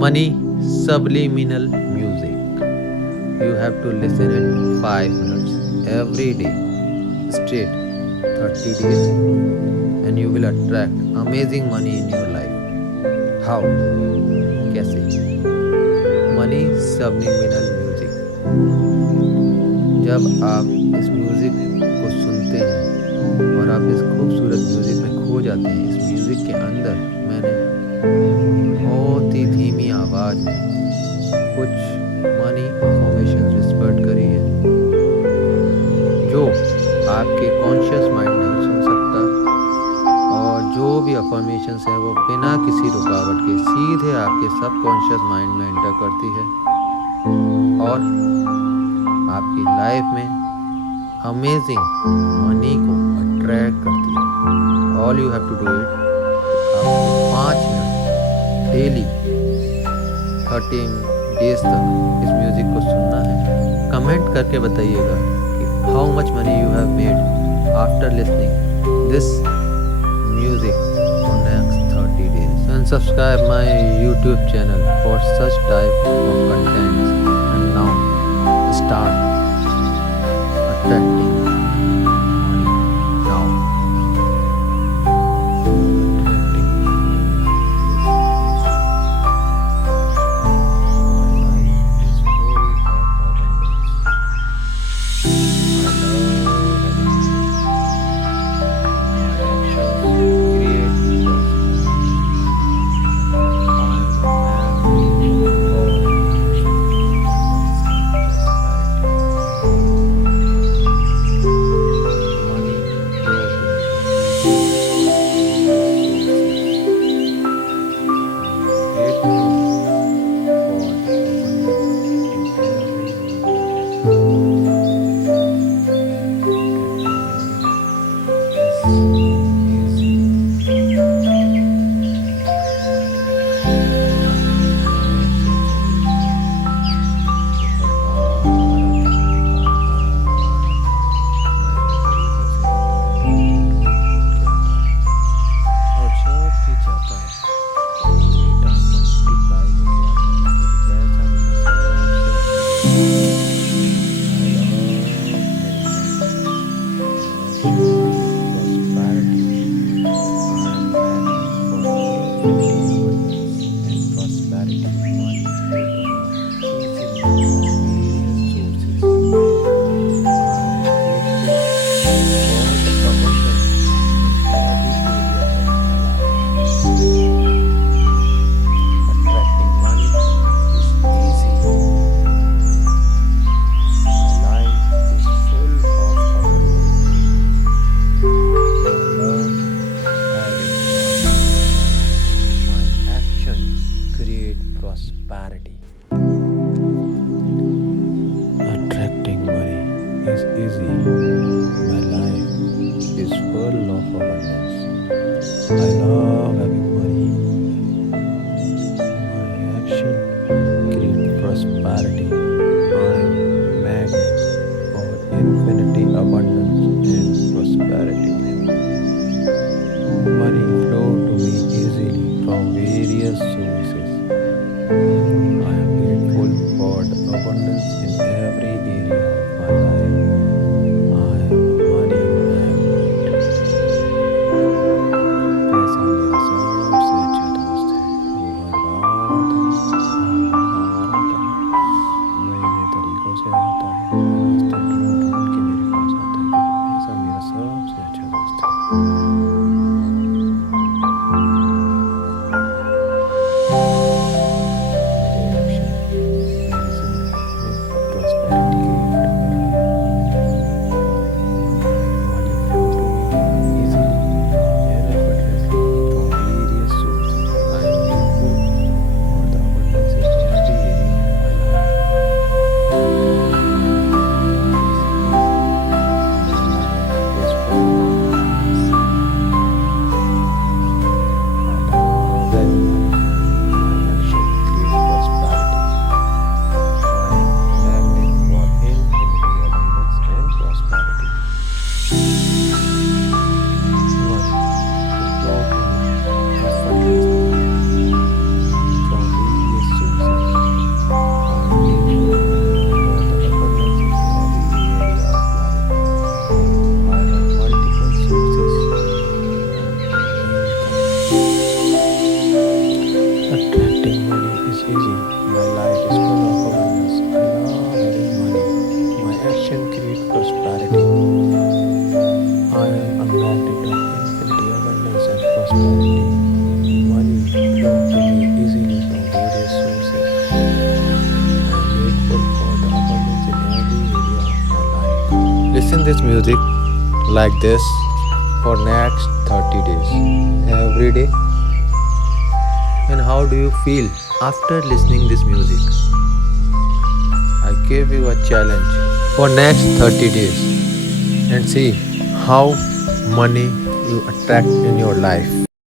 Money subliminal music. You have to listen it 5 minutes every day, straight 30 days, and you will attract amazing money in your life. How? कैसे? Money subliminal music. जब आप इस म्यूजिक को सुनते हैं और आप इस खूबसूरत म्यूजिक में खो जाते हैं, इस म्यूजिक के अंदर मैंने बहुत ही धीमी आवाज में कुछ मनी अफर्मेशंस विस्पर्ड करी है जो आपके कॉन्शियस माइंड नहीं सुन सकता, और जो भी अफर्मेशंस है वो बिना किसी रुकावट के सीधे आपके सबकॉन्शियस माइंड में एंटर करती है और आपकी लाइफ में अमेजिंग मनी को अट्रैक्ट करती है. All you have to do it. आपको 5 मिनट डेली 13 डेज तक इस म्यूजिक को सुनना है. कमेंट करके बताइएगा कि how much money you have made after listening this music for next 30 days. And subscribe my YouTube channel for such type of contents. And now start attracting money now. Prosperity. Attracting money is easy. My life is full of abundance. I love having money. My action create prosperity. I am magnet for infinity abundance and prosperity. Money flow to me easily from various sources. I am grateful for the abundance in every area of my life. I am a money magnet. पैसा मेरा सबसे अच्छा दोस्त है. वो हर बार आता है, नए नए तरीकों से आता है, रास्ते ढूंढ ढूंढ के मेरे पास आता है, क्योंकि पैसा मेरा सबसे अच्छा दोस्त है. music like this for next 30 days every day. And how do you feel after listening this music? I give you a challenge for next 30 days and see how money you attract in your life.